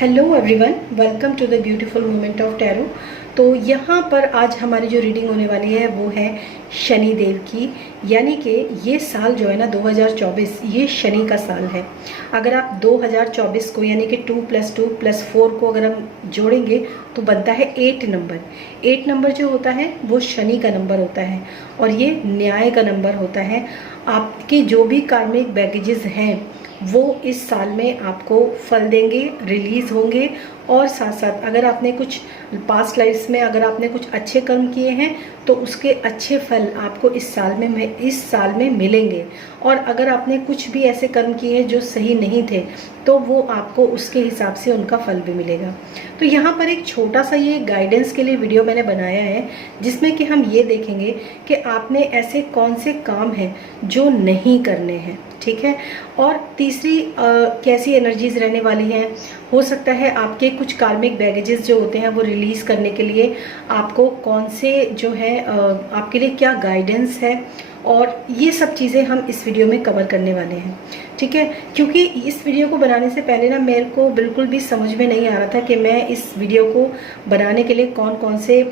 Hello everyone, welcome to the beautiful moment of tarot. तो यहाँ पर आज हमारी जो रीडिंग होने वाली है वो है शनि देव की। यानी कि ये साल जो है ना 2024, ये शनि का साल है। अगर आप 2024 को यानी कि 2+2+4 को अगर हम जोड़ेंगे तो बनता है 8 नंबर। 8 नंबर जो होता है वो शनि का नंबर होता है और ये न्याय का नंबर होता है। आपके जो भी कार्मिक बैगेजेस हैं वो इस साल में आपको फल देंगे, रिलीज होंगे। और साथ साथ अगर आपने कुछ पास्ट लाइफ्स में अगर आपने कुछ अच्छे कर्म किए हैं तो उसके अच्छे फल आपको इस साल में मिलेंगे। और अगर आपने कुछ भी ऐसे कर्म किए हैं जो सही नहीं थे तो वो आपको उसके हिसाब से उनका फल भी मिलेगा। तो यहाँ पर एक छोटा सा ये गाइडेंस के लिए वीडियो मैंने बनाया है जिसमें कि हम ये देखेंगे कि आपने ऐसे कौन से काम हैं जो नहीं करने हैं, ठीक है। और तीसरी कैसी एनर्जीज रहने वाली हैं। हो सकता है आपके कुछ कार्मिक बैगेजेस जो होते हैं वो रिलीज करने के लिए आपको कौन से जो है आपके लिए क्या गाइडेंस है, और ये सब चीज़ें हम इस वीडियो में कवर करने वाले हैं, ठीक है। क्योंकि इस वीडियो को बनाने से पहले ना मेरे को बिल्कुल भी समझ में नहीं आ रहा था कि मैं इस वीडियो को बनाने के लिए कौन कौन से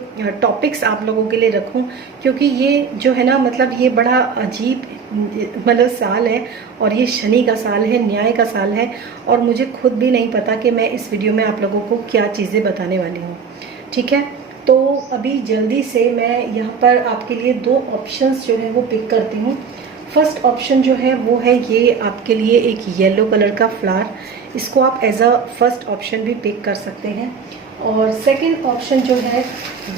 टॉपिक्स आप लोगों के लिए रखूं। क्योंकि ये जो है ना मतलब ये बड़ा अजीब मतलब साल है और ये शनि का साल है, न्याय का साल है। और मुझे खुद भी नहीं पता कि मैं इस वीडियो में आप लोगों को क्या चीज़ें बताने वाली हूँ, ठीक है। तो अभी जल्दी से मैं यहाँ पर आपके लिए दो ऑप्शंस जो है वो पिक करती हूँ। फर्स्ट ऑप्शन जो है वो है ये आपके लिए एक येलो कलर का फ्लावर, इसको आप एज अ फर्स्ट ऑप्शन भी पिक कर सकते हैं। और सेकंड ऑप्शन जो है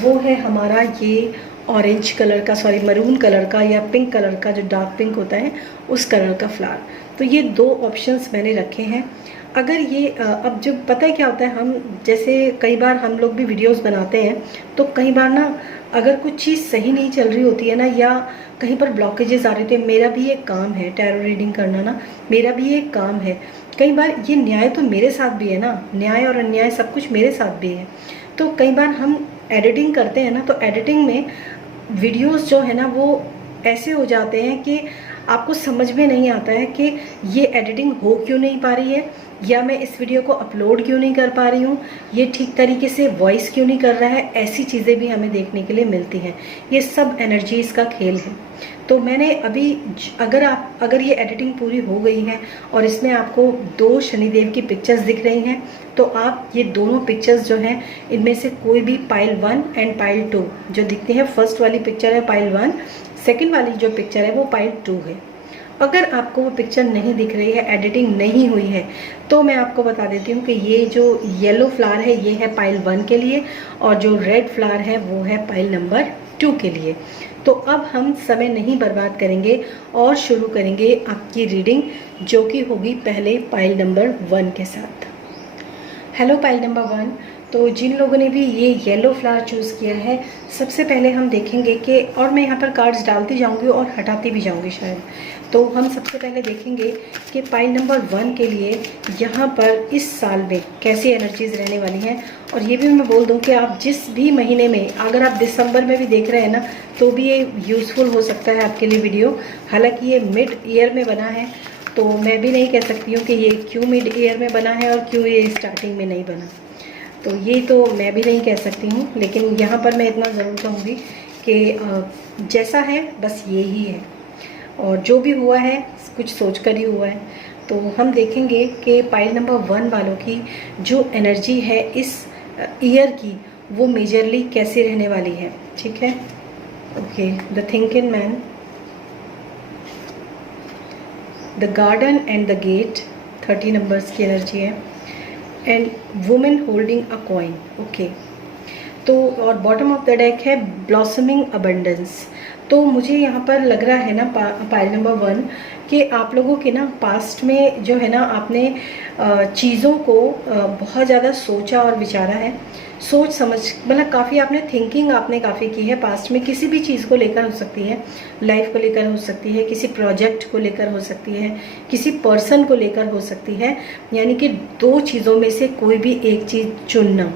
वो है हमारा ये ऑरेंज कलर का, सॉरी मरून कलर का या पिंक कलर का, जो डार्क पिंक होता है उस कलर का फ्लावर। तो ये दो ऑप्शंस मैंने रखे हैं। अगर ये अब जो पता है क्या होता है, हम जैसे कई बार हम लोग भी वीडियोस बनाते हैं तो कई बार ना अगर कुछ चीज़ सही नहीं चल रही होती है ना, या कहीं पर ब्लॉकेजेस आ रहे होते हैं। मेरा भी एक काम है टैरो रीडिंग करना ना, मेरा भी एक काम है। कई बार ये न्याय तो मेरे साथ भी है ना, न्याय और अन्याय सब कुछ मेरे साथ भी है। तो कई बार हम एडिटिंग करते हैं ना, तो एडिटिंग में वीडियोस जो है ना वो ऐसे हो जाते हैं कि आपको समझ में नहीं आता है कि ये एडिटिंग हो क्यों नहीं पा रही है, या मैं इस वीडियो को अपलोड क्यों नहीं कर पा रही हूँ, ये ठीक तरीके से वॉइस क्यों नहीं कर रहा है। ऐसी चीज़ें भी हमें देखने के लिए मिलती हैं। ये सब एनर्जीज का खेल है। तो मैंने अभी अगर ये एडिटिंग पूरी हो गई है और इसमें आपको दो शनिदेव की पिक्चर्स दिख रही हैं तो आप ये दोनों पिक्चर्स जो हैं इनमें से कोई भी पाइल 1 एंड पाइल 2 जो दिखती है, फर्स्ट वाली पिक्चर है पाइल 1, सेकेंड वाली जो पिक्चर है वो पाइल 2 है। अगर आपको वो पिक्चर नहीं दिख रही है, एडिटिंग नहीं हुई है, तो मैं आपको बता देती हूँ कि ये जो येलो फ्लावर है ये है पाइल 1 के लिए और जो रेड फ्लावर है वो है पाइल नंबर 2 के लिए। तो अब हम समय नहीं बर्बाद करेंगे और शुरू करेंगे आपकी रीडिंग, जो कि होगी पहले पाइल नंबर 1 के साथ। Hello pile number 1। तो जिन लोगों ने भी ये येलो फ्लावर चूज़ किया है, सबसे पहले हम देखेंगे कि, और मैं यहाँ पर कार्ड्स डालती जाऊँगी और हटाती भी जाऊँगी शायद। तो हम सबसे पहले देखेंगे कि पाइल नंबर 1 के लिए यहाँ पर इस साल में कैसी एनर्जीज रहने वाली हैं। और ये भी मैं बोल दूँ कि आप जिस भी महीने में, अगर आप दिसंबर में भी देख रहे हैं ना, तो भी ये यूज़फुल हो सकता है आपके लिए वीडियो। हालाँकि ये मिड ईयर में बना है तो मैं भी नहीं कह सकती हूँ कि ये क्यों मिड ईयर में बना है और क्यों ये स्टार्टिंग में नहीं बना। तो ये तो मैं भी नहीं कह सकती हूँ, लेकिन यहाँ पर मैं इतना ज़रूर कहूँगी कि जैसा है बस ये ही है और जो भी हुआ है कुछ सोच कर ही हुआ है। तो हम देखेंगे कि पाइल नंबर 1 वालों की जो एनर्जी है इस ईयर की वो मेजरली कैसे रहने वाली है, ठीक है। Okay, the thinking man, the garden and the gate, 30 numbers की एनर्जी है, and women holding a coin. Okay, तो और बॉटम ऑफ द डेक है ब्लॉसमिंग अबंडेंस। तो मुझे यहाँ पर लग रहा है ना पाइल नंबर 1 कि आप लोगों के ना पास्ट में जो है ना आपने चीज़ों को बहुत ज़्यादा सोचा और विचारा है, सोच समझ, मतलब काफ़ी आपने थिंकिंग आपने काफ़ी की है पास्ट में। किसी भी चीज़ को लेकर हो सकती है, लाइफ को लेकर हो सकती है, किसी प्रोजेक्ट को लेकर हो सकती है, किसी पर्सन को लेकर हो सकती है। यानी कि दो चीज़ों में से कोई भी एक चीज़ चुनना,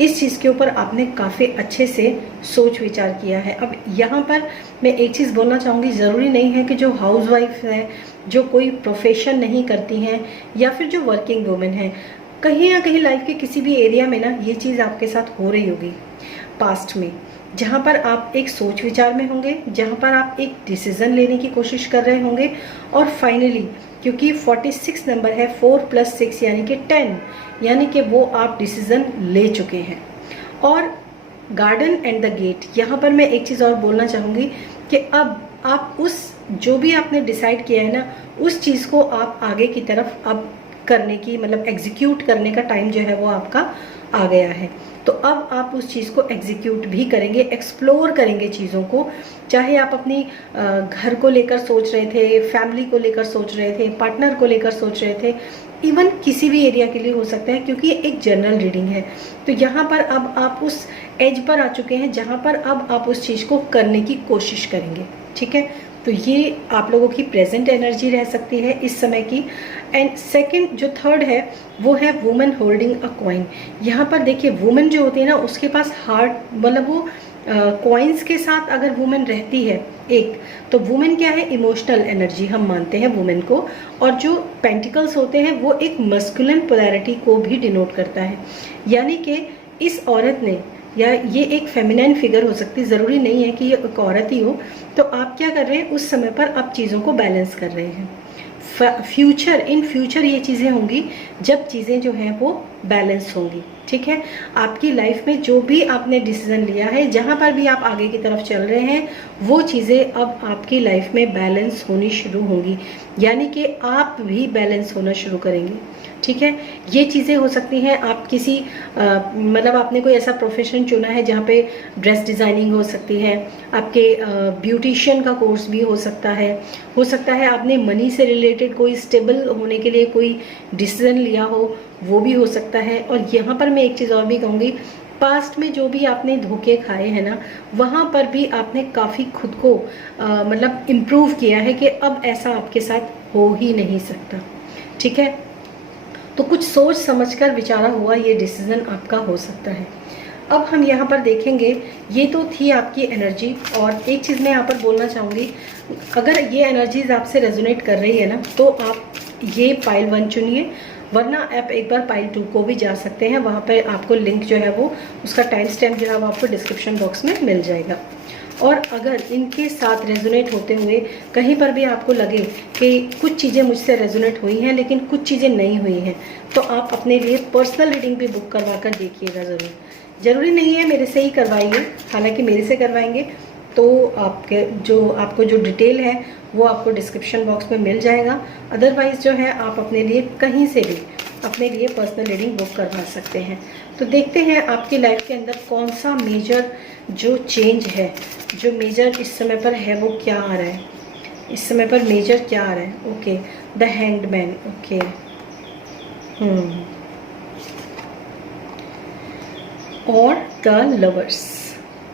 इस चीज़ के ऊपर आपने काफ़ी अच्छे से सोच विचार किया है। अब यहाँ पर मैं एक चीज़ बोलना चाहूँगी, ज़रूरी नहीं है कि जो हाउसवाइफ है, जो कोई प्रोफेशन नहीं करती हैं, या फिर जो वर्किंग वुमेन है, कहीं ना कहीं लाइफ के किसी भी एरिया में ना ये चीज़ आपके साथ हो रही होगी पास्ट में, जहाँ पर आप एक सोच विचार में होंगे, जहाँ पर आप एक डिसीजन लेने की कोशिश कर रहे होंगे, और फाइनली क्योंकि 46 नंबर है, 4 + 6 यानी कि 10, यानी कि वो आप डिसीजन ले चुके हैं। और गार्डन एंड द गेट, यहाँ पर मैं एक चीज़ और बोलना चाहूँगी कि अब आप उस जो भी आपने डिसाइड किया है ना, उस चीज़ को आप आगे की तरफ अब करने की, मतलब एग्जीक्यूट करने का टाइम जो है वो आपका आ गया है। तो अब आप उस चीज़ को एग्जीक्यूट भी करेंगे, एक्सप्लोर करेंगे चीज़ों को। चाहे आप अपनी घर को लेकर सोच रहे थे, फैमिली को लेकर सोच रहे थे, पार्टनर को लेकर सोच रहे थे, इवन किसी भी एरिया के लिए हो सकता है, क्योंकि ये एक जनरल रीडिंग है। तो यहाँ पर अब आप उस एज पर आ चुके हैं जहाँ पर अब आप उस चीज़ को करने की कोशिश करेंगे। ठीक है, तो ये आप लोगों की प्रेजेंट एनर्जी रह सकती है इस समय की। एंड सेकंड जो थर्ड है वो है वुमन होल्डिंग अ कॉइन। यहाँ पर देखिए वुमन जो होती है ना, उसके पास हार्ट, मतलब वो कॉइन्स के साथ अगर वुमेन रहती है एक, तो वुमेन क्या है, इमोशनल एनर्जी हम मानते हैं वुमेन को। और जो पेंटिकल्स होते हैं वो एक मस्कुलिन पोलैरिटी को भी डिनोट करता है, यानी कि इस औरत ने, या ये एक फेमिनाइन फिगर हो सकती है, ज़रूरी नहीं है कि ये एक औरत ही हो। तो आप क्या कर रहे हैं, उस समय पर आप चीज़ों को बैलेंस कर रहे हैं। इन फ्यूचर ये चीज़ें होंगी जब चीज़ें जो हैं वो बैलेंस होंगी। ठीक है, आपकी लाइफ में जो भी आपने डिसीजन लिया है, जहाँ पर भी आप आगे की तरफ चल रहे हैं, वो चीज़ें अब आपकी लाइफ में बैलेंस होनी शुरू होंगी, यानी कि आप भी बैलेंस होना शुरू करेंगे। ठीक है, ये चीज़ें हो सकती हैं, आप किसी मतलब आपने कोई ऐसा प्रोफेशन चुना है जहाँ पे ड्रेस डिज़ाइनिंग हो सकती है, आपके ब्यूटिशियन का कोर्स भी हो सकता है आपने मनी से रिलेटेड कोई स्टेबल होने के लिए कोई डिसीजन लिया हो, वो भी हो सकता है। और यहाँ पर मैं एक चीज़ और भी कहूँगी, पास्ट में जो भी आपने धोखे खाए हैं ना, वहाँ पर भी आपने काफ़ी खुद को मतलब इम्प्रूव किया है कि अब ऐसा आपके साथ हो ही नहीं सकता। ठीक है, तो कुछ सोच समझकर विचारा हुआ ये डिसीजन आपका हो सकता है। अब हम यहाँ पर देखेंगे, ये तो थी आपकी एनर्जी। और एक चीज़ मैं यहाँ पर बोलना चाहूँगी, अगर ये एनर्जीज आपसे रेजोनेट कर रही है ना, तो आप ये पाइल 1 चुनिए, वरना आप एक बार पाइल 2 को भी जा सकते हैं। वहाँ पर आपको लिंक जो है वो, उसका टाइम स्टैम्प जो है वो आपको डिस्क्रिप्शन बॉक्स में मिल जाएगा। और अगर इनके साथ रेजोनेट होते हुए कहीं पर भी आपको लगे कि कुछ चीज़ें मुझसे रेजोनेट हुई हैं लेकिन कुछ चीज़ें नहीं हुई हैं, तो आप अपने लिए पर्सनल रीडिंग भी बुक करवा कर देखिएगा ज़रूर। ज़रूरी नहीं है मेरे से ही करवाइए, हालांकि मेरे से करवाएंगे तो आपको जो डिटेल है वो आपको डिस्क्रिप्शन बॉक्स में मिल जाएगा। अदरवाइज़ जो है आप अपने लिए कहीं से भी अपने लिए पर्सनल रीडिंग बुक करवा सकते हैं। तो देखते हैं आपकी लाइफ के अंदर कौन सा मेजर जो चेंज है, जो मेजर इस समय पर है वो क्या आ रहा है। इस समय पर मेजर क्या आ रहा है। Okay, the hanged man. Okay, और द लवर्स।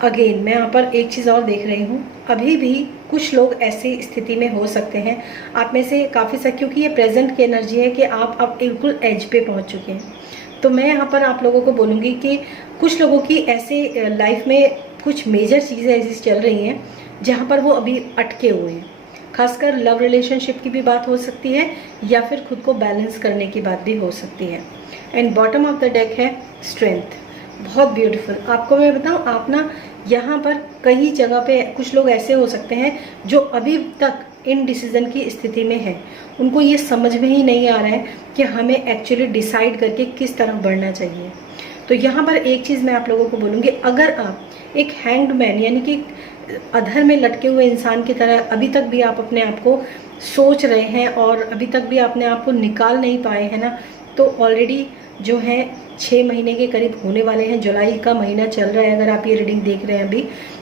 अगेन मैं यहाँ पर एक चीज़ और देख रही हूँ, अभी भी कुछ लोग ऐसी स्थिति में हो सकते हैं आप में से काफ़ी सा, क्योंकि ये प्रेजेंट की एनर्जी है कि आप अब बिल्कुल एज पे पहुँच चुके हैं। तो मैं यहाँ पर आप लोगों को बोलूँगी कि कुछ लोगों की ऐसे लाइफ में कुछ मेजर चीज़ें ऐसी चल रही हैं जहाँ पर वो अभी अटके हुए हैं। खासकर लव रिलेशनशिप की भी बात हो सकती है, या फिर खुद को बैलेंस करने की बात भी हो सकती है। And bottom of the deck है स्ट्रेंथ। बहुत ब्यूटीफुल। आपको मैं बताऊँ, आप ना यहाँ पर कई जगह पे कुछ लोग ऐसे हो सकते हैं जो अभी तक इन डिसीजन की स्थिति में है, उनको ये समझ में ही नहीं आ रहा है कि हमें एक्चुअली डिसाइड करके किस तरफ बढ़ना चाहिए। तो यहाँ पर एक चीज़ मैं आप लोगों को बोलूँगी, अगर आप एक हैंग्ड मैन यानी कि अधर में लटके हुए इंसान की तरह अभी तक भी आप अपने आप को सोच रहे हैं और अभी तक भी अपने आप को निकाल नहीं पाए हैं ना, तो ऑलरेडी जो है 6 महीने के करीब होने वाले हैं, जुलाई का महीना चल रहा है अगर आप ये रीडिंग देख रहे हैं अभी,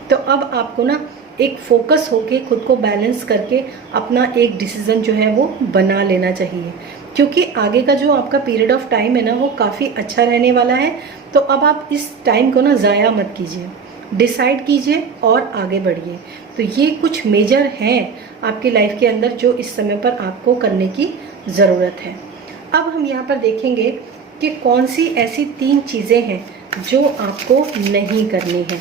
तो अब आपको ना एक फोकस होके खुद को बैलेंस करके अपना एक डिसीजन जो है वो बना लेना चाहिए, क्योंकि आगे का जो आपका पीरियड ऑफ टाइम है ना वो काफ़ी अच्छा रहने वाला है। तो अब आप इस टाइम को ना ज़ाया मत कीजिए, डिसाइड कीजिए और आगे बढ़िए। तो ये कुछ मेजर हैं आपकी लाइफ के अंदर जो इस समय पर आपको करने की ज़रूरत है। अब हम यहाँ पर देखेंगे कि कौन सी ऐसी 3 चीज़ें हैं जो आपको नहीं करनी है।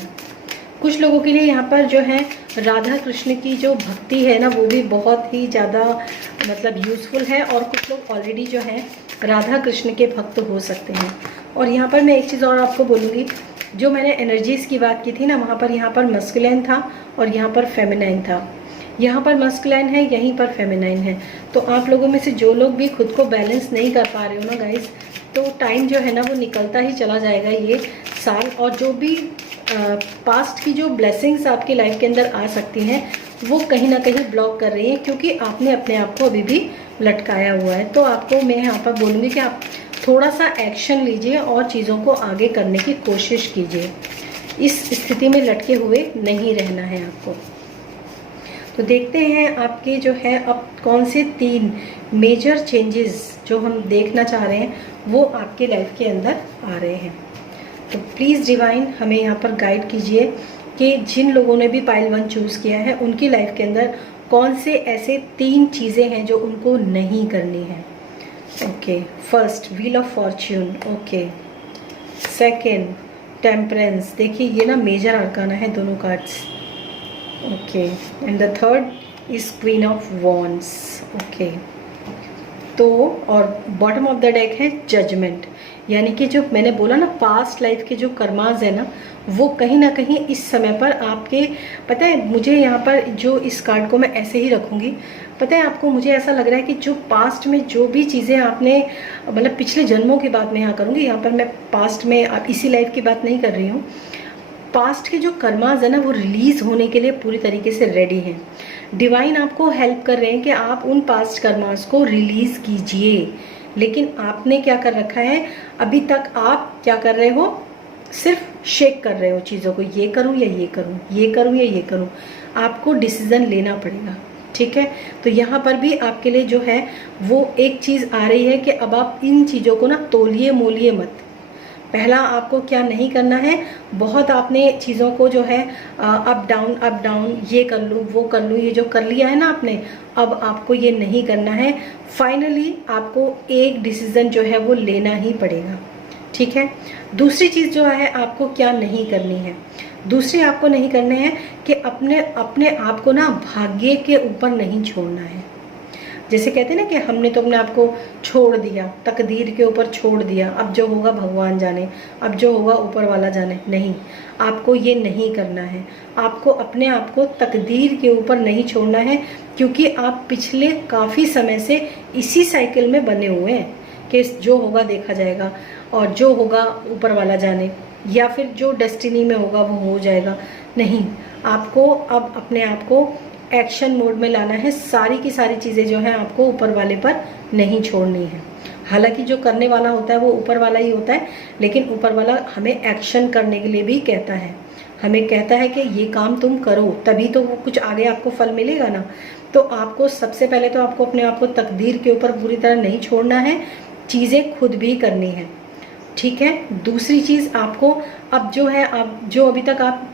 कुछ लोगों के लिए यहाँ पर जो है राधा कृष्ण की जो भक्ति है ना वो भी बहुत ही ज़्यादा मतलब यूज़फुल है, और कुछ लोग ऑलरेडी जो है राधा कृष्ण के भक्त हो सकते हैं। और यहाँ पर मैं एक चीज़ और आपको बोलूँगी, जो मैंने एनर्जीज़ की बात की थी ना, वहाँ पर यहाँ पर मस्कुलाइन था और यहाँ पर फेमिनाइन था। यहाँ पर मस्कुलाइन है, यहीं पर फेमिनाइन है। तो आप लोगों में से जो लोग भी खुद को बैलेंस नहीं कर पा रहे हो ना गाइस, तो टाइम जो है ना वो निकलता ही चला जाएगा ये साल। और जो भी पास्ट की जो ब्लेसिंग्स आपकी लाइफ के अंदर आ सकती हैं वो कहीं ना कहीं ब्लॉक कर रही हैं, क्योंकि आपने अपने आप को अभी भी लटकाया हुआ है। तो आपको मैं यहाँ पर बोलूँगी कि आप थोड़ा सा एक्शन लीजिए और चीज़ों को आगे करने की कोशिश कीजिए। इस स्थिति में लटके हुए नहीं रहना है आपको। तो देखते हैं आपके जो है अब कौन से 3 मेजर चेंजेस जो हम देखना चाह रहे हैं वो आपके लाइफ के अंदर आ रहे हैं। तो प्लीज़ डिवाइन हमें यहाँ पर गाइड कीजिए कि जिन लोगों ने भी पाइल 1 चूज़ किया है उनकी लाइफ के अंदर कौन से ऐसे 3 चीज़ें हैं जो उनको नहीं करनी है। Okay, first wheel of Fortune. Okay, second temperance. देखिए ये ना मेजर अरकाना है दोनों cards. Okay, and the third is queen of wands. Okay, तो और बॉटम ऑफ द डेक है जजमेंट। यानी कि जो मैंने बोला ना पास्ट लाइफ के जो कर्माज है ना वो कहीं ना कहीं इस समय पर आपके, पता है मुझे यहाँ पर जो इस कार्ड को मैं ऐसे ही रखूँगी, पता है आपको, मुझे ऐसा लग रहा है कि जो पास्ट में जो भी चीज़ें आपने, मतलब पिछले जन्मों की बात मैं यहाँ करूँगी, यहाँ पर मैं पास्ट में आप इसी लाइफ की बात नहीं कर रही हूँ। पास्ट के जो कर्माज है ना वो रिलीज होने के लिए पूरी तरीके से रेडी हैं। डिवाइन आपको हेल्प कर रहे हैं कि आप उन पास्ट कर्माज को रिलीज कीजिए। लेकिन आपने क्या कर रखा है, अभी तक आप क्या कर रहे हो, सिर्फ शेक कर रहे हो चीज़ों को, ये करूँ या ये करूँ, ये करूँ या ये करूँ। आपको डिसीजन लेना पड़ेगा, ठीक है। तो यहाँ पर भी आपके लिए जो है वो एक चीज़ आ रही है कि अब आप इन चीज़ों को ना तोलिए मोलिए मत। पहला आपको क्या नहीं करना है, बहुत आपने चीज़ों को जो है अप डाउन, ये कर लूँ वो कर लूँ, ये जो कर लिया है ना आपने, अब आपको ये नहीं करना है। फाइनली आपको एक डिसीज़न जो है वो लेना ही पड़ेगा, ठीक है। दूसरी चीज़ जो है आपको क्या नहीं करनी है, दूसरी आपको नहीं करने हैं कि अपने आप को ना भाग्य के ऊपर नहीं छोड़ना है। जैसे कहते हैं ना कि हमने तो अपने आप को छोड़ दिया, तकदीर के ऊपर छोड़ दिया, अब जो होगा भगवान जाने, अब जो होगा ऊपर वाला जाने। नहीं, आपको ये नहीं करना है। आपको अपने आप को तकदीर के ऊपर नहीं छोड़ना है, क्योंकि आप पिछले काफ़ी समय से इसी साइकिल में बने हुए हैं कि जो होगा देखा जाएगा और जो होगा ऊपर वाला जाने, या फिर जो डेस्टिनी में होगा वो हो जाएगा। नहीं, आपको अब अपने आप को एक्शन मोड में लाना है। सारी की सारी चीज़ें जो है आपको ऊपर वाले पर नहीं छोड़नी है। हालांकि जो करने वाला होता है वो ऊपर वाला ही होता है, लेकिन ऊपर वाला हमें एक्शन करने के लिए भी कहता है। हमें कहता है कि ये काम तुम करो, तभी तो वो कुछ आगे आपको फल मिलेगा ना। तो आपको सबसे पहले तो आपको अपने आप को तकदीर के ऊपर पूरी तरह नहीं छोड़ना है, चीज़ें खुद भी करनी है, ठीक है। दूसरी चीज़ आपको अब जो है, अब जो अभी तक आप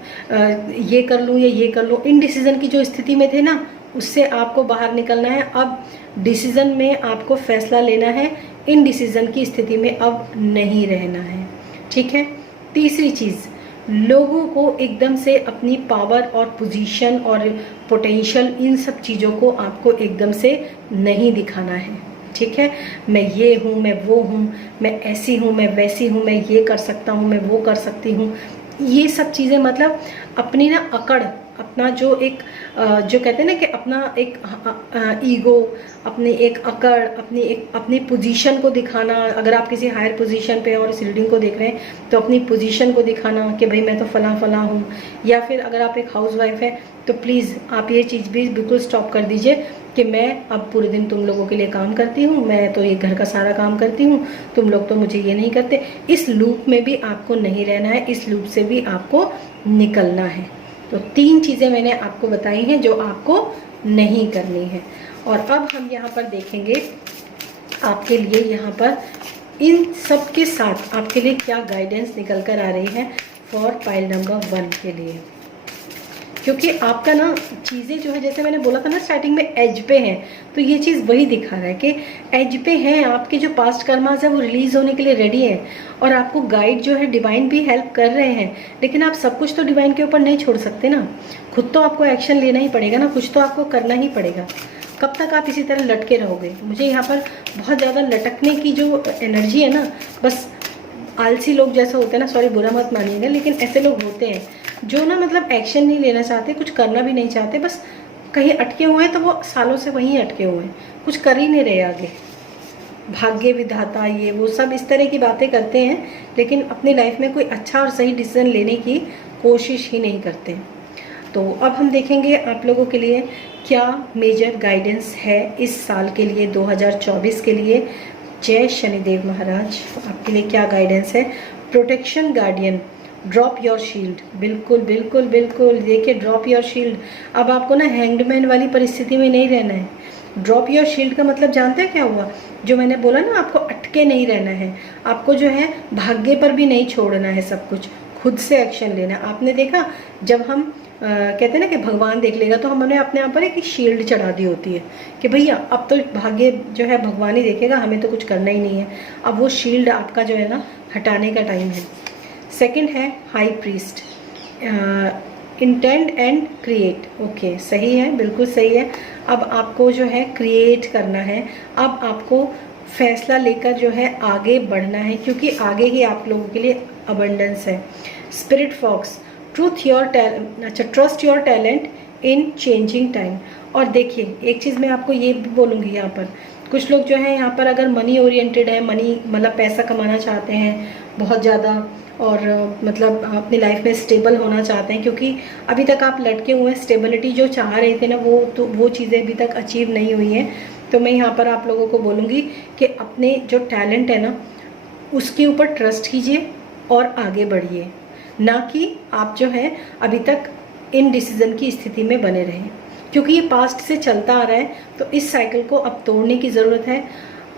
ये कर लूँ या ये कर लूँ, इन डिसीज़न की जो स्थिति में थे ना, उससे आपको बाहर निकलना है। अब डिसीज़न में आपको फैसला लेना है, इन डिसीज़न की स्थिति में अब नहीं रहना है, ठीक है। तीसरी चीज़, लोगों को एकदम से अपनी पावर और पोजीशन और पोटेंशियल, इन सब चीज़ों को आपको एकदम से नहीं दिखाना है, ठीक है। मैं ये हूँ, मैं वो हूँ, मैं ऐसी हूँ, मैं वैसी हूँ, मैं ये कर सकता हूँ, मैं वो कर सकती हूँ, ये सब चीज़ें, मतलब अपनी ना अकड़, अपना जो एक जो कहते हैं ना कि अपना एक ईगो, अपनी एक अकड़, अपनी पोजीशन को दिखाना। अगर आप किसी हायर पोजीशन पे और इस रीडिंग को देख रहे हैं तो अपनी पोजीशन को दिखाना कि भाई मैं तो फला फला हूँ। या फिर अगर आप एक हाउसवाइफ है तो प्लीज़ आप ये चीज़ भी बिल्कुल स्टॉप कर दीजिए कि मैं अब पूरे दिन तुम लोगों के लिए काम करती हूँ, मैं तो ये घर का सारा काम करती हूँ, तुम लोग तो मुझे ये नहीं करते। इस लूप में भी आपको नहीं रहना है, इस लूप से भी आपको निकलना है। तो 3 चीज़ें मैंने आपको बताई हैं जो आपको नहीं करनी है। और अब हम यहाँ पर देखेंगे आपके लिए यहाँ पर इन सब के साथ आपके लिए क्या गाइडेंस निकल कर आ रही है फॉर पाइल नंबर 1 के लिए। क्योंकि आपका ना चीज़ें जो है, जैसे मैंने बोला था ना स्टार्टिंग में, एज पे हैं, तो ये चीज़ वही दिखा रहा है कि एज पे हैं। आपके जो पास्ट कर्मास है वो रिलीज होने के लिए रेडी है, और आपको गाइड जो है डिवाइन भी हेल्प कर रहे हैं। लेकिन आप सब कुछ तो डिवाइन के ऊपर नहीं छोड़ सकते ना, खुद तो आपको एक्शन लेना ही पड़ेगा ना, कुछ तो आपको करना ही पड़ेगा। कब तक आप इसी तरह लटके रहोगे? मुझे यहाँ पर बहुत ज़्यादा लटकने की जो एनर्जी है ना, बस आलसी लोग जैसे होते हैं ना, सॉरी बुरा मत मानिएगा, लेकिन ऐसे लोग होते हैं जो ना मतलब एक्शन नहीं लेना चाहते, कुछ करना भी नहीं चाहते, बस कहीं अटके हुए हैं तो वो सालों से वहीं अटके हुए हैं, कुछ कर ही नहीं रहे आगे। भाग्य विधाता ये वो सब इस तरह की बातें करते हैं, लेकिन अपनी लाइफ में कोई अच्छा और सही डिसीजन लेने की कोशिश ही नहीं करते। तो अब हम देखेंगे आप लोगों के लिए क्या मेजर गाइडेंस है इस साल के लिए, 2024 के लिए। जय शनिदेव महाराज, आपके लिए क्या गाइडेंस है। Protection guardian, drop your shield. बिल्कुल बिल्कुल बिल्कुल, देखिए ड्रॉप योर शील्ड। अब आपको ना हैंगमैन वाली परिस्थिति में नहीं रहना है। ड्रॉप योर शील्ड का मतलब जानते हैं क्या हुआ? जो मैंने बोला ना, आपको अटके नहीं रहना है, आपको जो है भाग्य पर भी नहीं छोड़ना है, सब कुछ खुद से एक्शन लेना। आपने देखा जब हम कहते हैं ना कि भगवान देख लेगा, तो हमने अपने यहाँ पर एक शील्ड चढ़ा दी होती है कि भैया अब तो भाग्य जो है भगवान ही देखेगा, हमें तो कुछ करना ही नहीं है। अब वो शील्ड आपका जो है ना हटाने का टाइम है। सेकंड है high priest, intend and create. Okay, सही है, बिल्कुल सही है। अब आपको जो है क्रिएट करना है, अब आपको फैसला लेकर जो है आगे बढ़ना है, क्योंकि आगे ही आप लोगों के लिए अबंडेंस है। Spirit fox, trust your talent in changing time. और देखिए एक चीज़ मैं आपको ये भी बोलूँगी, यहाँ पर कुछ लोग जो है यहाँ पर अगर मनी ओरिएंटेड है, मनी मतलब पैसा कमाना चाहते हैं बहुत ज़्यादा, और मतलब अपनी लाइफ में स्टेबल होना चाहते हैं, क्योंकि अभी तक आप लटके हुए हैं, स्टेबिलिटी जो चाह रहे थे ना वो चीज़ें अभी तक अचीव नहीं हुई हैं। तो मैं यहाँ पर आप लोगों को बोलूँगी कि अपने जो टैलेंट है ना उसके ऊपर ट्रस्ट कीजिए और आगे बढ़िए, ना कि आप जो है अभी तक इन डिसीजन की स्थिति में बने रहें, क्योंकि ये पास्ट से चलता आ रहा है। तो इस साइकिल को अब तोड़ने की ज़रूरत है।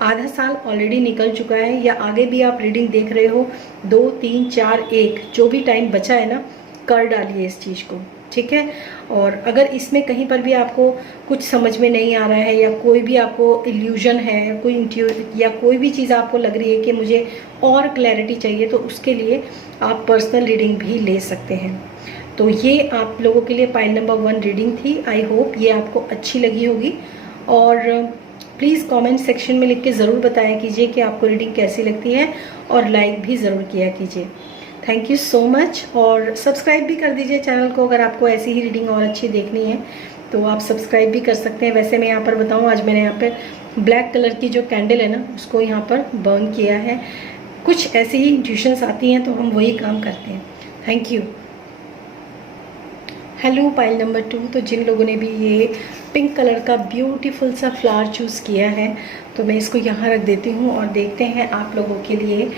आधा साल ऑलरेडी निकल चुका है, या आगे भी आप रीडिंग देख रहे हो, 2, 3, 4, 1 जो भी टाइम बचा है ना, कर डालिए इस चीज़ को, ठीक है। और अगर इसमें कहीं पर भी आपको कुछ समझ में नहीं आ रहा है, या कोई भी आपको इल्यूजन है, या कोई भी चीज़ आपको लग रही है कि मुझे और क्लैरिटी चाहिए, तो उसके लिए आप पर्सनल रीडिंग भी ले सकते हैं। तो ये आप लोगों के लिए पाइल नंबर 1 रीडिंग थी। आई होप ये आपको अच्छी लगी होगी, और प्लीज़ कमेंट सेक्शन में लिख के ज़रूर बताया कीजिए कि आपको रीडिंग कैसी लगती है, और लाइक भी ज़रूर किया कीजिए। थैंक यू सो मच, और सब्सक्राइब भी कर दीजिए चैनल को। अगर आपको ऐसी ही रीडिंग और अच्छी देखनी है तो आप सब्सक्राइब भी कर सकते हैं। वैसे मैं यहाँ पर बताऊँ, आज मैंने यहाँ पर ब्लैक कलर की जो कैंडल है ना उसको यहाँ पर बर्न किया है। कुछ ऐसी ही इंट्यूशंस आती हैं तो हम वही काम करते हैं। Thank you. Hello pile number 2, तो जिन लोगों ने भी ये पिंक कलर का ब्यूटीफुल सा फ्लावर चूज़ किया है, तो मैं इसको यहाँ रख देती हूँ, और देखते हैं आप लोगों के लिए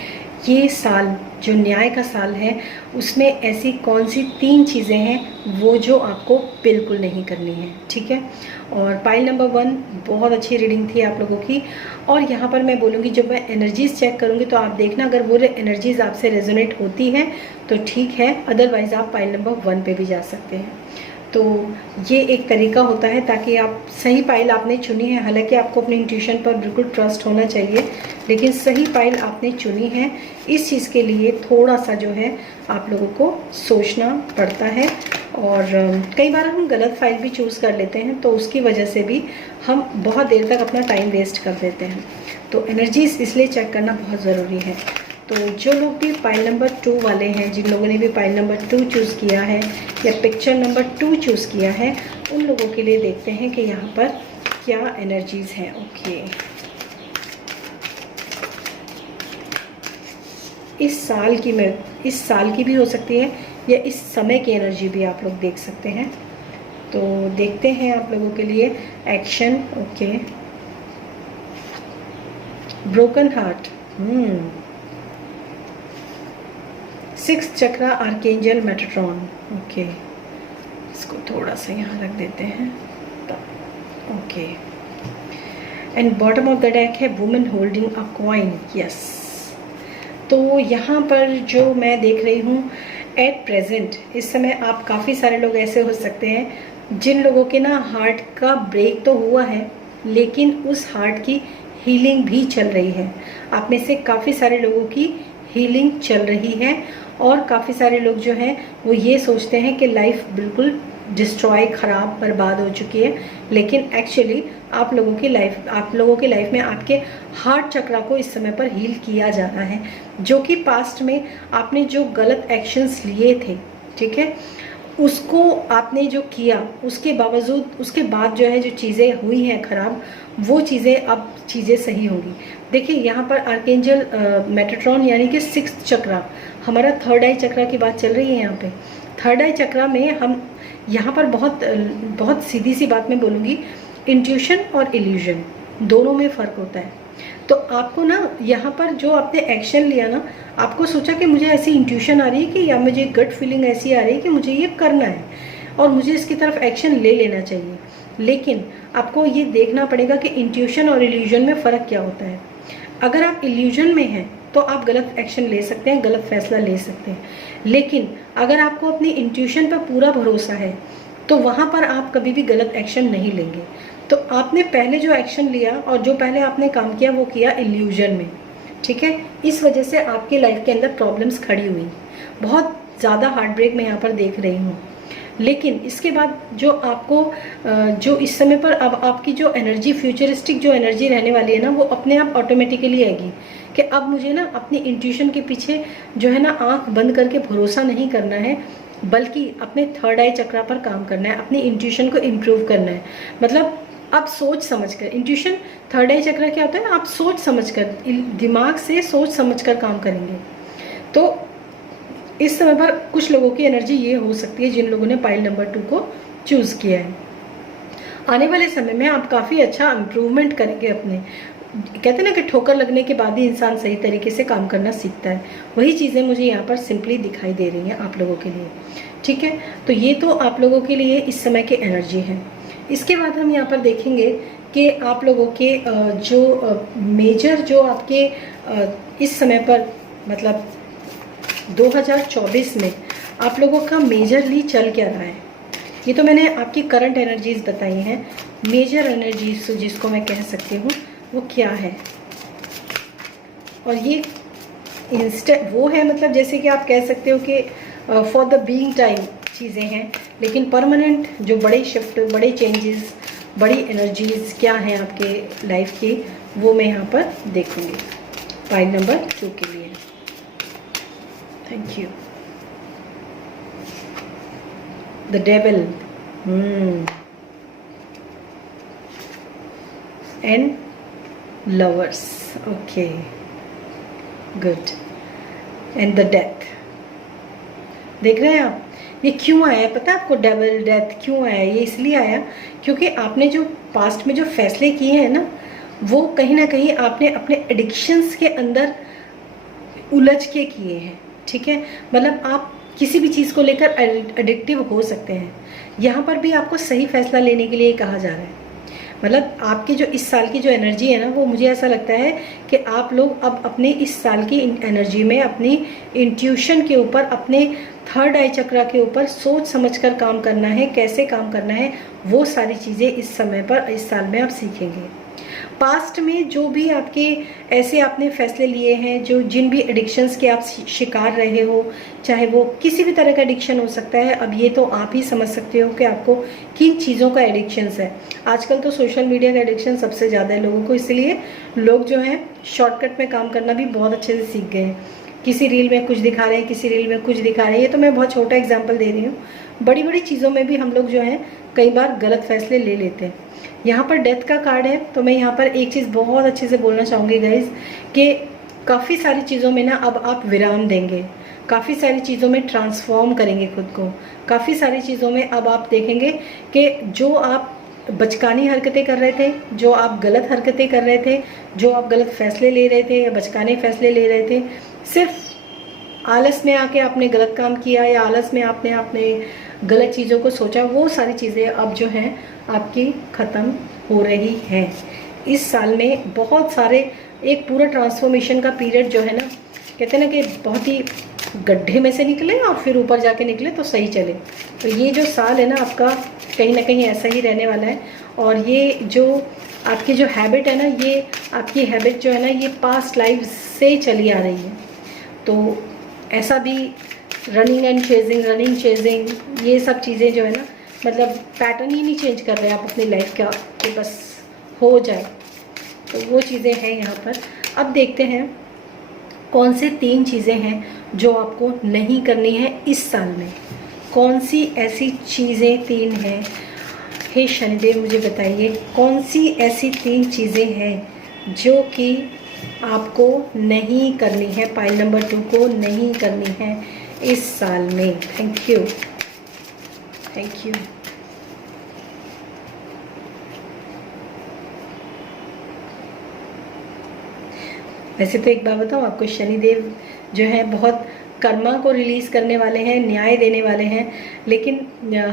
ये साल जो न्याय का साल है उसमें ऐसी कौन सी 3 चीज़ें हैं वो जो आपको बिल्कुल नहीं करनी है, ठीक है। और पाइल नंबर 1 बहुत अच्छी रीडिंग थी आप लोगों की, और यहाँ पर मैं बोलूँगी जब मैं एनर्जीज़ चेक करूँगी तो आप देखना, अगर वो एनर्जीज़ आपसे रेजोनेट होती हैं तो ठीक है, अदरवाइज़ आप पाइल नंबर 1 पे भी जा सकते हैं। तो ये एक तरीका होता है ताकि आप सही पाइल आपने चुनी है। हालांकि आपको अपनी इंट्यूशन पर बिल्कुल ट्रस्ट होना चाहिए, लेकिन सही पाइल आपने चुनी है, इस चीज़ के लिए थोड़ा सा जो है आप लोगों को सोचना पड़ता है। और कई बार हम गलत फाइल भी चूज़ कर लेते हैं, तो उसकी वजह से भी हम बहुत देर तक अपना टाइम वेस्ट कर देते हैं। तो एनर्जीज इसलिए चेक करना बहुत ज़रूरी है। तो जो लोग भी पाइल नंबर 2 वाले हैं, जिन लोगों ने भी पाइल नंबर 2 चूज़ किया है या पिक्चर नंबर 2 चूज़ किया है, उन लोगों के लिए देखते हैं कि यहाँ पर क्या एनर्जीज़ हैं। ओके, इस साल की भी हो सकती है, या इस समय की एनर्जी भी आप लोग देख सकते हैं। तो देखते हैं आप लोगों के लिए action. Okay, broken heart, 6th chakra, archangel Metatron. Okay, इसको थोड़ा सा यहाँ रख देते हैं। Okay, and bottom of the deck है women holding a coin. Yes, तो यहाँ पर जो मैं देख रही हूँ एट प्रेजेंट, इस समय आप काफ़ी सारे लोग ऐसे हो सकते हैं जिन लोगों के ना हार्ट का ब्रेक तो हुआ है, लेकिन उस हार्ट की हीलिंग भी चल रही है। आप में से काफ़ी सारे लोगों की हीलिंग चल रही है, और काफ़ी सारे लोग जो हैं वो ये सोचते हैं कि लाइफ बिल्कुल डिस्ट्रॉय, ख़राब, बर्बाद हो चुकी है। लेकिन एक्चुअली आप लोगों की लाइफ में आपके हार्ट चक्रा को इस समय पर हील किया जा रहा है, जो कि पास्ट में आपने जो गलत एक्शंस लिए थे, ठीक है, उसको आपने जो किया, उसके बाद जो है जो चीज़ें हुई हैं ख़राब, वो चीज़ें अब चीज़ें सही होंगी। देखिए यहाँ पर आर्केंजल मेटाट्रॉन यानी कि 6th चक्रा, हमारा 3rd आई चक्रा की बात चल रही है यहाँ पे। 3rd आई चक्रा में हम यहाँ पर बहुत सीधी सी बात मैं बोलूँगी, इंट्यूशन और इल्यूजन दोनों में फ़र्क होता है। तो आपको ना यहाँ पर जो आपने एक्शन लिया ना, आपको सोचा कि मुझे ऐसी इंट्यूशन आ रही है कि, या मुझे गट फीलिंग ऐसी आ रही है कि मुझे ये करना है और मुझे इसकी तरफ एक्शन ले लेना चाहिए। लेकिन आपको ये देखना पड़ेगा कि इंट्यूशन और इल्यूजन में फ़र्क क्या होता है। अगर आप इल्यूजन में हैं तो आप गलत एक्शन ले सकते हैं, गलत फैसला ले सकते हैं। लेकिन अगर आपको अपनी इंट्यूशन पर पूरा भरोसा है तो वहाँ पर आप कभी भी गलत एक्शन नहीं लेंगे। तो आपने पहले जो एक्शन लिया और जो पहले आपने काम किया वो किया इल्यूजन में, ठीक है। इस वजह से आपकी लाइफ के अंदर प्रॉब्लम्स खड़ी हुई, बहुत ज़्यादा हार्ट ब्रेक मैं यहाँ पर देख रही हूँ। लेकिन इसके बाद जो आपको जो इस समय पर अब आपकी जो एनर्जी, फ्यूचरिस्टिक जो एनर्जी रहने वाली है ना, वो अपने आप ऑटोमेटिकली आएगी कि अब मुझे ना अपनी इंट्यूशन के पीछे जो है ना आंख बंद करके भरोसा नहीं करना है, बल्कि अपने 3rd आई चक्रा पर काम करना है, अपनी इंट्यूशन को इम्प्रूव करना है। मतलब आप सोच समझकर, इंट्यूशन 3rd आई चक्रा क्या होता है, आप सोच समझकर, दिमाग से सोच समझकर काम करेंगे। तो इस समय पर कुछ लोगों की एनर्जी ये हो सकती है जिन लोगों ने पाइल नंबर 2 को चूज़ किया है। आने वाले समय में आप काफ़ी अच्छा इम्प्रूवमेंट करेंगे अपने। कहते हैं ना कि ठोकर लगने के बाद ही इंसान सही तरीके से काम करना सीखता है, वही चीज़ें मुझे यहाँ पर सिंपली दिखाई दे रही हैं आप लोगों के लिए, ठीक है। तो ये तो आप लोगों के लिए इस समय की एनर्जी है। इसके बाद हम यहाँ पर देखेंगे कि आप लोगों के जो मेजर जो आपके इस समय पर मतलब 2024 में आप लोगों का मेजरली चल क्या रहा है। ये तो मैंने आपकी करंट एनर्जीज बताई हैं, मेजर एनर्जीज जिसको मैं कह सकती हूँ वो क्या है। और ये इंस्टेंट वो है, मतलब जैसे कि आप कह सकते हो कि फॉर द बीइंग टाइम चीज़ें हैं, लेकिन परमानेंट जो बड़े शिफ्ट, बड़े चेंजेस, बड़ी एनर्जीज क्या हैं आपके लाइफ की, वो मैं यहाँ पर देखूँगी पाइल नंबर 2 के लिए। Thank you. The devil. And lovers. Okay. Good. And the death. देख रहे हैं आप, ये क्यों आया है पता है आपको? डेविल, डेथ क्यों आया? ये इसलिए आया क्योंकि आपने जो पास्ट में जो फैसले किए हैं ना, वो कहीं ना कहीं आपने अपने एडिक्शंस के अंदर उलझ के किए हैं, ठीक है। मतलब आप किसी भी चीज़ को लेकर एडिक्टिव हो सकते हैं। यहाँ पर भी आपको सही फैसला लेने के लिए कहा जा रहा है। मतलब आपकी जो इस साल की जो एनर्जी है ना, वो मुझे ऐसा लगता है कि आप लोग अब अपने इस साल की एनर्जी में अपनी इंट्यूशन के ऊपर, अपने 3rd आई चक्रा के ऊपर सोच समझकर काम करना है, कैसे काम करना है, वो सारी चीज़ें इस समय पर, इस साल में आप सीखेंगे। पास्ट में जो भी आपके ऐसे आपने फैसले लिए हैं, जो जिन भी एडिक्शंस के आप शिकार रहे हो, चाहे वो किसी भी तरह का एडिक्शन हो सकता है, अब ये तो आप ही समझ सकते हो कि आपको किन चीज़ों का एडिक्शंस है। आजकल तो सोशल मीडिया का एडिक्शन सबसे ज़्यादा है लोगों को, इसलिए लोग जो हैं शॉर्टकट में काम करना भी बहुत अच्छे से सीख गए हैं। किसी रील में कुछ दिखा रहे हैं, किसी रील में कुछ दिखा रहे हैं। ये तो मैं बहुत छोटा एग्जाम्पल दे रही हूँ। बड़ी बड़ी चीज़ों में भी हम लोग जो हैं कई बार गलत फैसले ले लेते हैं। यहाँ पर डेथ का कार्ड है, तो मैं यहाँ पर एक चीज़ बहुत अच्छे से बोलना चाहूँगी गाइज, कि काफ़ी सारी चीज़ों में ना अब आप विराम देंगे, काफ़ी सारी चीज़ों में ट्रांसफॉर्म करेंगे खुद को, काफ़ी सारी चीज़ों में अब आप देखेंगे कि जो आप बचकानी हरकतें कर रहे थे, जो आप गलत हरकतें कर रहे थे, जो आप गलत फैसले ले रहे थे या बचकाने फैसले ले रहे थे, सिर्फ आलस में आके आपने गलत काम किया या आलस में आपने गलत चीज़ों को सोचा, वो सारी चीज़ें अब जो हैं आपकी ख़त्म हो रही हैं। इस साल में बहुत सारे, एक पूरा ट्रांसफॉर्मेशन का पीरियड जो है ना, कहते हैं ना कि बहुत ही गड्ढे में से निकले और फिर ऊपर जाके निकले तो सही चले। तो ये जो साल है ना आपका, कहीं ना कहीं ऐसा ही रहने वाला है। और ये जो आपकी जो हैबिट है ना, ये आपकी हैबिट जो है ना, ये पास्ट लाइफ से चली आ रही है। तो ऐसा भी रनिंग चेजिंग, ये सब चीज़ें जो है ना, मतलब पैटर्न ही नहीं चेंज कर रहे आप अपनी लाइफ का कि बस हो जाए, तो वो चीज़ें हैं यहाँ पर। अब देखते हैं कौन से 3 चीज़ें हैं जो आपको नहीं करनी है इस साल में। कौन सी ऐसी चीज़ें 3 हैं, हे शनिदेव मुझे बताइए कौन सी ऐसी 3 चीज़ें हैं जो कि आपको नहीं करनी है, पाइल नंबर 2 को नहीं करनी है इस साल में। Thank you, thank you. वैसे तो एक बात बताऊँ आपको, शनिदेव जो है बहुत कर्मा को रिलीज़ करने वाले हैं, न्याय देने वाले हैं, लेकिन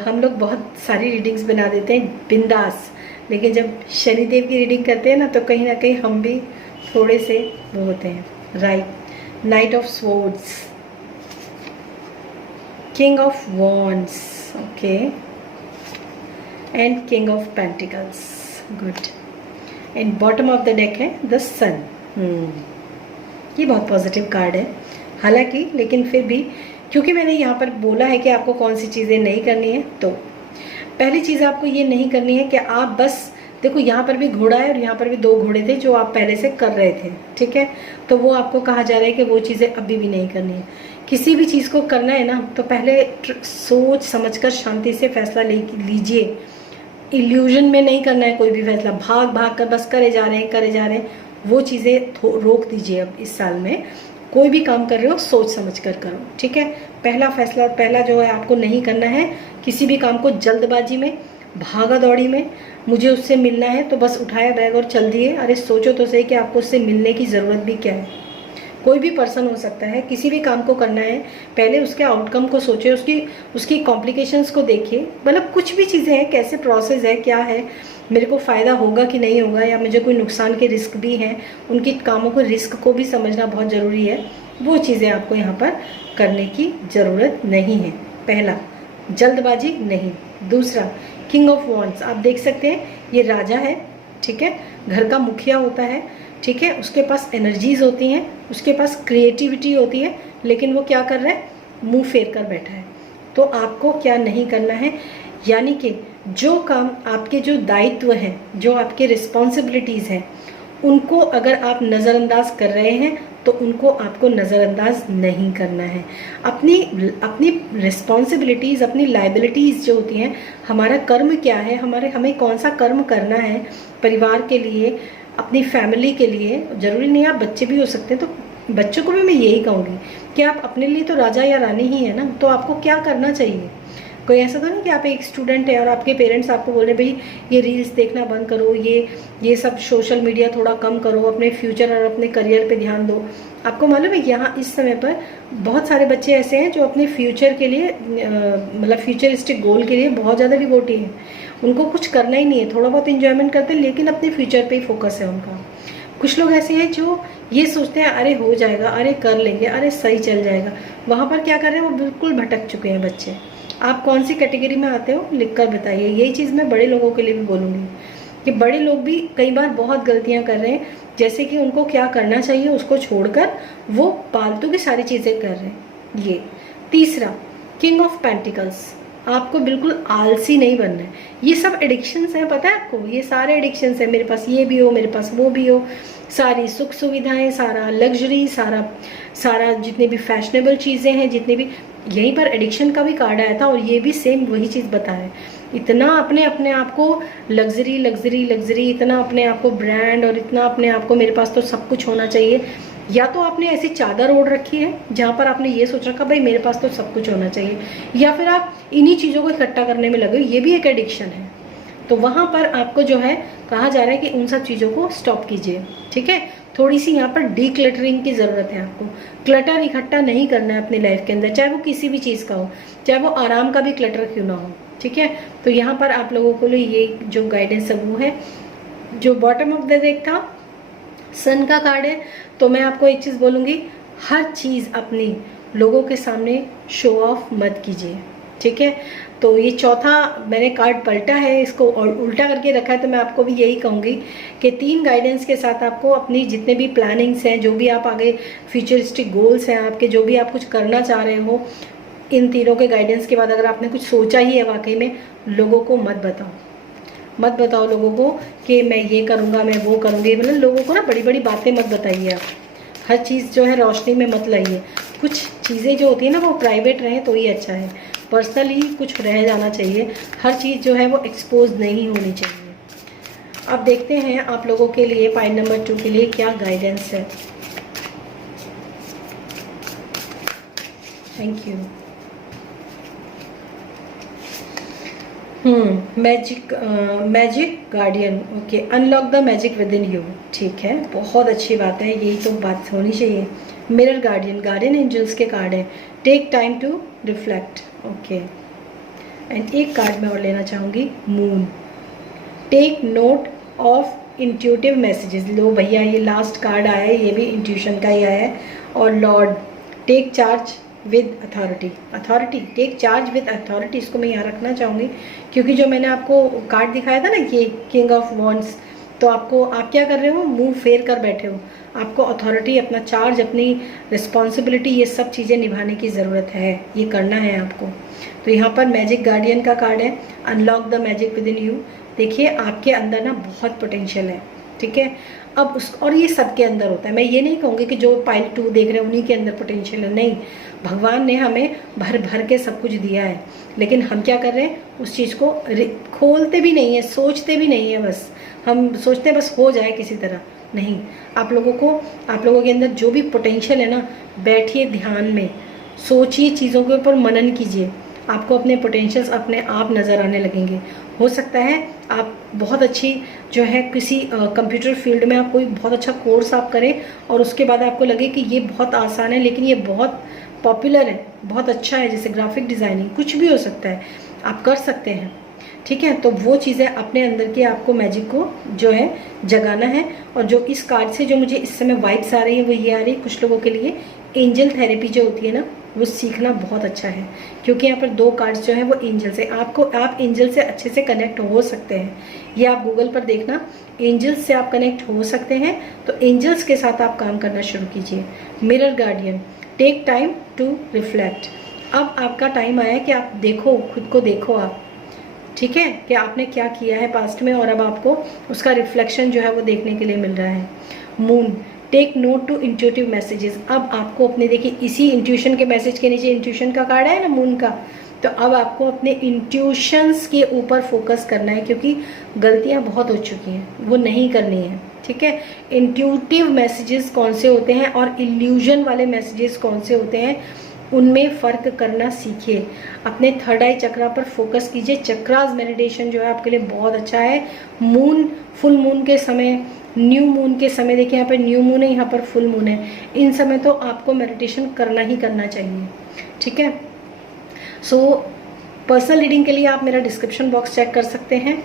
हम लोग बहुत सारी रीडिंग्स बना देते हैं बिंदास, लेकिन जब शनिदेव की रीडिंग करते हैं ना तो कहीं ना कहीं हम भी थोड़े से वो होते हैं। Right, night of swords, king of wands, okay, and king of pentacles, good. And bottom of the deck है द सन। ये बहुत पॉजिटिव कार्ड है हालांकि, लेकिन फिर भी क्योंकि मैंने यहाँ पर बोला है कि आपको कौन सी चीज़ें नहीं करनी है, तो पहली चीज़ आपको ये नहीं करनी है कि आप बस देखो यहाँ पर भी घोड़ा है और यहाँ पर भी 2 घोड़े थे जो आप पहले से कर रहे थे, ठीक है। तो वो आपको कहा जा रहा है कि वो चीज़ें अभी भी नहीं करनी है। किसी भी चीज़ को करना है ना तो पहले सोच समझकर शांति से फैसला लीजिए। इल्यूजन में नहीं करना है कोई भी फैसला, भाग भाग कर बस करे जा रहे हैं, वो चीज़ें रोक दीजिए। अब इस साल में कोई भी काम कर रहे हो सोच समझ कर करो, ठीक है। पहला फैसला, पहला जो है आपको नहीं करना है किसी भी काम को जल्दबाजी में, भागा दौड़ी में। मुझे उससे मिलना है तो बस उठाया बैग और चल दिए। अरे सोचो तो सही कि आपको उससे मिलने की ज़रूरत भी क्या है। कोई भी पर्सन हो सकता है, किसी भी काम को करना है पहले उसके आउटकम को सोचे, उसकी कॉम्प्लिकेशंस को देखिए। मतलब कुछ भी चीज़ें हैं, कैसे प्रोसेस है, क्या है, मेरे को फ़ायदा होगा कि नहीं होगा, या मुझे कोई नुकसान के रिस्क भी हैं, उनके कामों को रिस्क को भी समझना बहुत ज़रूरी है। वो चीज़ें आपको यहाँ पर करने की ज़रूरत नहीं है। पहला, जल्दबाजी नहीं। दूसरा, किंग ऑफ वॉन्ड्स, आप देख सकते हैं ये राजा है, ठीक है, घर का मुखिया होता है, ठीक है। उसके पास एनर्जीज होती हैं, उसके पास क्रिएटिविटी होती है, लेकिन वो क्या कर रहा है, मुंह फेर कर बैठा है। तो आपको क्या नहीं करना है, यानी कि जो काम आपके, जो दायित्व हैं, जो आपके रिस्पॉन्सिबिलिटीज़ हैं, उनको अगर आप नज़रअंदाज कर रहे हैं तो उनको आपको नज़रअंदाज नहीं करना है। अपनी रिस्पॉन्सिबिलिटीज़, अपनी लाइबिलिटीज़ जो होती हैं, हमारा कर्म क्या है, हमें कौन सा कर्म करना है परिवार के लिए, अपनी फैमिली के लिए। ज़रूरी नहीं आप बच्चे भी हो सकते हैं, तो बच्चों को भी मैं यही कहूँगी कि आप अपने लिए तो राजा या रानी ही है ना, तो आपको क्या करना चाहिए। कोई ऐसा तो नहीं कि आप एक स्टूडेंट है और आपके पेरेंट्स आपको बोल रहे हैं भाई ये रील्स देखना बंद करो, ये सब सोशल मीडिया थोड़ा कम करो, अपने फ्यूचर और अपने करियर पे ध्यान दो। आपको मालूम है यहाँ इस समय पर बहुत सारे बच्चे ऐसे हैं जो अपने फ्यूचर के लिए, मतलब फ्यूचरिस्टिक गोल के लिए बहुत ज़्यादा डिवोटी हैं। उनको कुछ करना ही नहीं है, थोड़ा बहुत इंजॉयमेंट करते हैं लेकिन अपने फ्यूचर पे ही फोकस है उनका। कुछ लोग ऐसे हैं जो ये सोचते हैं अरे हो जाएगा, अरे कर लेंगे, अरे सही चल जाएगा। वहाँ पर क्या कर रहे हैं, वो बिल्कुल भटक चुके हैं बच्चे। आप कौन सी कैटेगरी में आते हो लिख कर बताइए। यही चीज़ मैं बड़े लोगों के लिए भी बोलूँगी कि बड़े लोग भी कई बार बहुत गलतियाँ कर रहे हैं, जैसे कि उनको क्या करना चाहिए उसको छोड़कर वो फालतू की सारी चीज़ें कर रहे हैं। ये तीसरा, किंग ऑफ पेंटिकल्स, आपको बिल्कुल आलसी नहीं बनना है। ये सब एडिक्शंस हैं, पता है आपको, ये सारे एडिक्शंस हैं। मेरे पास ये भी हो, मेरे पास वो भी हो, सारी सुख सुविधाएं, सारा लग्जरी, सारा जितने भी फैशनेबल चीज़ें हैं, जितने भी, यहीं पर एडिक्शन का भी कार्ड आया था और ये भी सेम वही चीज़ बता है। इतना अपने आप को लग्जरी, इतना अपने आप को ब्रांड, और इतना अपने आप को मेरे पास तो सब कुछ होना चाहिए। या तो आपने ऐसी चादर ओढ़ रखी है जहाँ पर आपने ये सोच रखा भाई मेरे पास तो सब कुछ होना चाहिए, या फिर आप इन्हीं चीज़ों को इकट्ठा करने में लगे, ये भी एक एडिक्शन है। तो वहाँ पर आपको जो है कहा जा रहा है कि उन सब चीज़ों को स्टॉप कीजिए, ठीक है। थोड़ी सी यहाँ पर डीक्लटरिंग की ज़रूरत है आपको। क्लटर इकट्ठा नहीं करना है अपनी लाइफ के अंदर, चाहे वो किसी भी चीज़ का हो, चाहे वो आराम का भी क्लटर क्यों ना हो, ठीक है। तो यहाँ पर आप लोगों को लिए ये जो गाइडेंस है वो है। जो बॉटम ऑफ द डेक था सन का कार्ड है, तो मैं आपको एक चीज़ बोलूँगी, हर चीज़ अपनी लोगों के सामने शो ऑफ मत कीजिए, ठीक है। तो ये चौथा मैंने कार्ड पलटा है, इसको और उल्टा करके रखा है, तो मैं आपको भी यही कहूँगी कि 3 गाइडेंस के साथ आपको अपनी जितने भी प्लानिंग्स हैं, जो भी आप आगे फ्यूचरिस्टिक गोल्स हैं आपके, जो भी आप कुछ करना चाह रहे हो, इन तीनों के गाइडेंस के बाद अगर आपने कुछ सोचा ही है वाकई में, लोगों को मत बताओ, मत बताओ लोगों को कि मैं ये करूँगा, मैं वो करूँगी। मतलब लोगों को ना बड़ी बड़ी बातें मत बताइए आप, हर चीज़ जो है रोशनी में मत लाइए। कुछ चीज़ें जो होती है ना वो प्राइवेट रहें तो ही अच्छा है, पर्सनली कुछ रह जाना चाहिए, हर चीज़ जो है वो एक्सपोज नहीं होनी चाहिए। अब देखते हैं आप लोगों के लिए पॉइंट नंबर 2 के लिए क्या गाइडेंस है। Thank you. Magic guardian, okay, unlock the magic with in you. ठीक है, बहुत अच्छी बात है, यही तो बात होनी चाहिए। मिरर गार्डियन, गार्डियन एंजल्स के कार्ड है। Take time to reflect, okay. And एक कार्ड मैं और लेना चाहूँगी, moon. Take note of intuitive messages. लो भैया, ये लास्ट कार्ड आया है, ये भी इंट्यूशन का ही आया है। और lord, take charge with authority. Authority, take charge with authority, इसको मैं यहाँ रखना चाहूँगी क्योंकि जो मैंने आपको कार्ड दिखाया था ना, ये किंग ऑफ वॉन्ड्स, तो आपको, आप क्या कर रहे हो, मुंह फेर कर बैठे हो। आपको अथॉरिटी, अपना चार्ज, अपनी रिस्पॉन्सिबिलिटी, ये सब चीज़ें निभाने की ज़रूरत है, ये करना है आपको। तो यहाँ पर मैजिक गार्डियन का कार्ड है, unlock the magic with in you. देखिए आपके अंदर ना बहुत पोटेंशियल है, ठीक है। अब उस, और ये सबके अंदर होता है, मैं ये नहीं कहूँगी कि जो पाइल 2 देख रहे हैं उन्हीं के अंदर पोटेंशियल है, नहीं। भगवान ने हमें भर भर के सब कुछ दिया है, लेकिन हम क्या कर रहे हैं, उस चीज़ को खोलते भी नहीं है, सोचते भी नहीं है, बस हम सोचते हैं बस हो जाए किसी तरह। नहीं, आप लोगों को, आप लोगों के अंदर जो भी पोटेंशियल है ना, बैठिए ध्यान में, सोचिए, चीज़ों के ऊपर मनन कीजिए, आपको अपने पोटेंशियल्स अपने आप नज़र आने लगेंगे। हो सकता है आप बहुत अच्छी जो है किसी कंप्यूटर फील्ड में आप कोई बहुत अच्छा कोर्स आप करें और उसके बाद आपको लगे कि ये बहुत आसान है लेकिन ये बहुत पॉपुलर है, बहुत अच्छा है, जैसे ग्राफिक डिज़ाइनिंग, कुछ भी हो सकता है, आप कर सकते हैं, ठीक है। तो वो चीज़ें अपने अंदर के आपको मैजिक को जो है जगाना है। और जो इस कार्ड से जो मुझे इस समय वाइब्स आ रही है वो ये आ रही है, कुछ लोगों के लिए एंजल थेरेपी जो होती है ना, वो सीखना बहुत अच्छा है, क्योंकि यहाँ पर 2 कार्ड्स जो है वो एंजल से, आप एंजल से अच्छे से कनेक्ट हो सकते हैं। ये आप गूगल पर देखना, एंजल्स से आप कनेक्ट हो सकते हैं, तो एंजल्स के साथ आप काम करना शुरू कीजिए। Mirror guardian, take time to reflect. अब आपका टाइम आया कि आप देखो, खुद को देखो आप, ठीक है, कि आपने क्या किया है पास्ट में और अब आपको उसका रिफ्लेक्शन जो है वो देखने के लिए मिल रहा है। Moon, take note to intuitive messages. अब आपको अपने, देखिए इसी इंट्यूशन के मैसेज के नीचे इंट्यूशन का कार्ड है ना, मून का, तो अब आपको अपने इंट्यूशंस के ऊपर फोकस करना है, क्योंकि गलतियां बहुत हो चुकी हैं, वो नहीं करनी है, ठीक है। इंट्यूटिव मैसेजेस कौन से होते हैं और इल्यूजन वाले मैसेजेस कौन से होते हैं, उनमें फ़र्क करना सीखिए। अपने थर्ड आई चक्रा पर फोकस कीजिए। चक्रास मेडिटेशन जो है आपके लिए बहुत अच्छा है। मून, फुल मून के समय, न्यू मून के समय, देखिए यहाँ पर न्यू मून है, यहाँ पर फुल मून है, इन समय तो आपको मेडिटेशन करना ही करना चाहिए, ठीक है। सो पर्सनल रीडिंग के लिए आप मेरा डिस्क्रिप्शन बॉक्स चेक कर सकते हैं।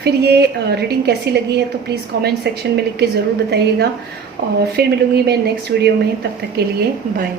फिर ये रीडिंग कैसी लगी है तो प्लीज़ कमेंट सेक्शन में लिख के ज़रूर बताइएगा, और फिर मिलूंगी मैं नेक्स्ट वीडियो में, तब तक के लिए बाय।